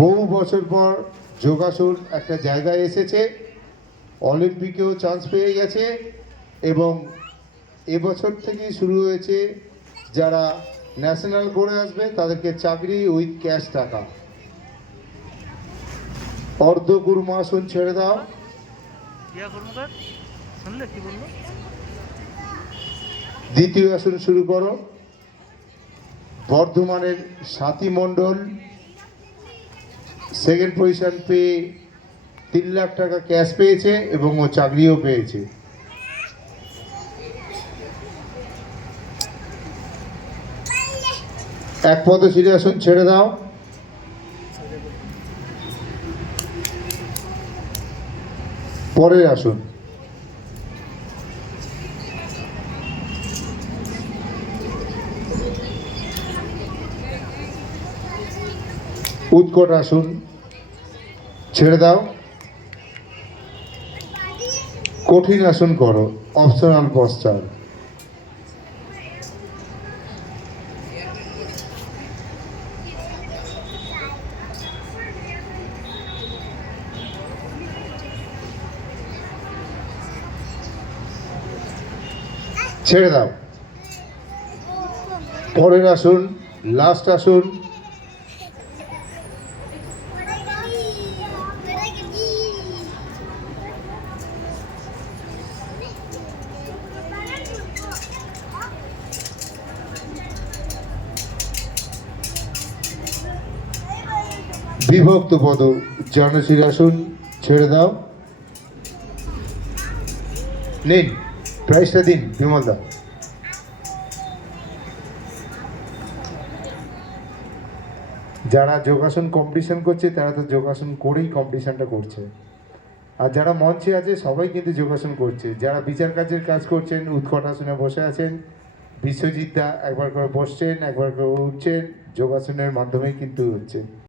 বহু বছর পর যোগাসন একটা জায়গায় এসেছে। অলিম্পিকেও চান্স পেয়ে গেছে এবং এবছর থেকে শুরু হয়েছে যারা ন্যাশনাল করে আসবে তাদেরকে চাকরি উইথ ক্যাশ টাকা। অর্ধ গুরুমা আসন ছেড়ে দাও। শুনলে কি দ্বিতীয় আসন শুরু করো। বর্ধমানের সাথী মণ্ডল সেকেন্ড পজিশন পেয়ে তিন লাখ টাকা ক্যাশ পেয়েছে এবং ও চাকরিও পেয়েছে। এক পদশিরি আসন ছেড়ে দাও। পরের আসন। উৎকট আসুন। ছেড়ে দাও। কঠিন আসন করো। অপশনাল পশ্চার ছেড়ে দাও। পরের আসুন লাস্ট আসন। বিভক্ত পদ জনশীল আসন, ছেড়ে দাও। নিন প্রাইসটা দিন বিমল দা যারা যোগাসন কম্পিটিশন করছে, তারা তো যোগাসন করেই কম্পিটিশনটা করছে। আর যারা মঞ্চে আছে, সবাই কিন্তু যোগাসন করছে। যারা বিচার কাজের কাজ করছেন, উৎকট আসনে বসে আছেন, বিশ্বজিৎ দা একবার করে বসছেন, একবার করে উঠছেন, যোগাসনের মাধ্যমেই কিন্তু হচ্ছে।